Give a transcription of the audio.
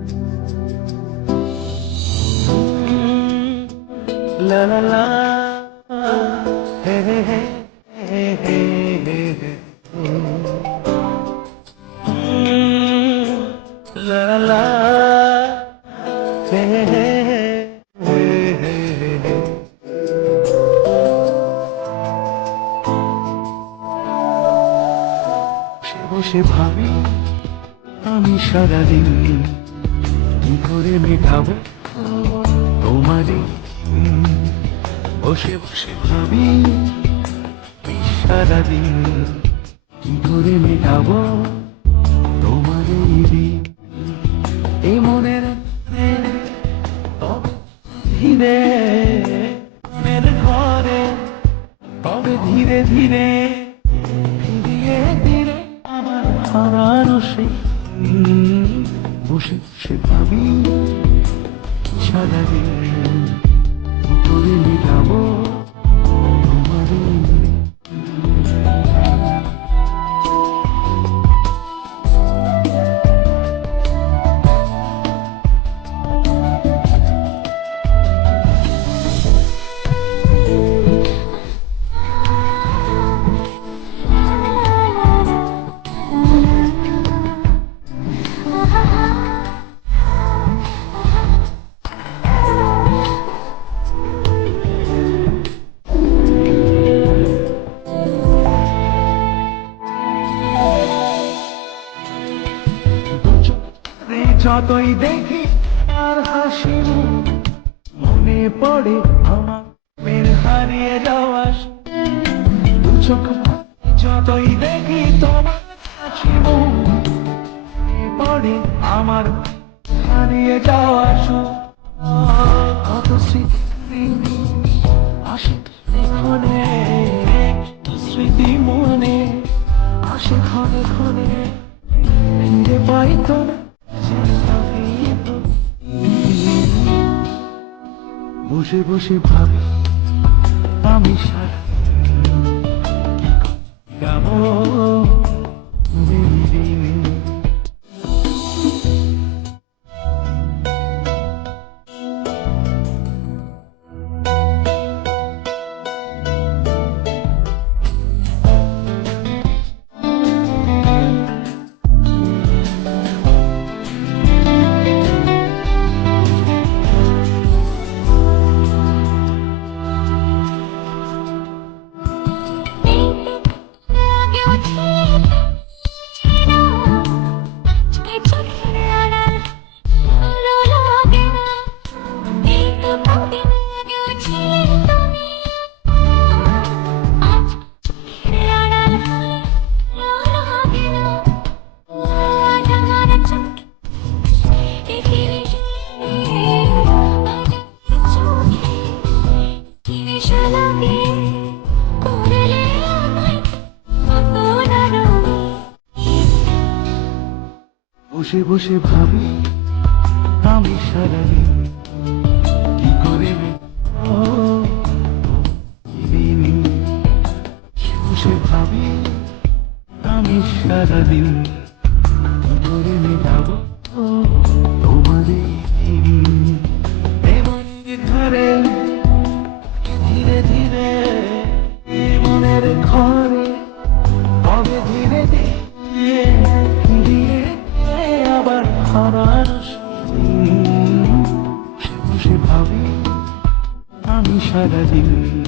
Mm, বসে ভাবি আমি সারাদিন কি করে মেটাবো। তোমারই বসে বসে ভাবি সারাদিন কি করে মেটাবো? তোমারই এই মনের ধীরে ধীরে ধীরে বসে বসে ভাবি যতই দেখি আর হাসি মনে পড়ে আমার মের হারিয়ে যাওয়া চোখ যতই দেখি তোমার হাসি মনে পড়ে আমার হারিয়ে যাওয়া। কত স্মৃতি আসে ক্ষণে স্মৃতি মনে আসে ক্ষণে ক্ষণে পাই পাইতো বসে বসে ভাবি আমি সারা গাবো বসে বসে ভাবি আমি সারাদিন কি করে। বসে ভাবি আমি সারাদিন স্মৃতি। বসে বসে আমি সারাদিন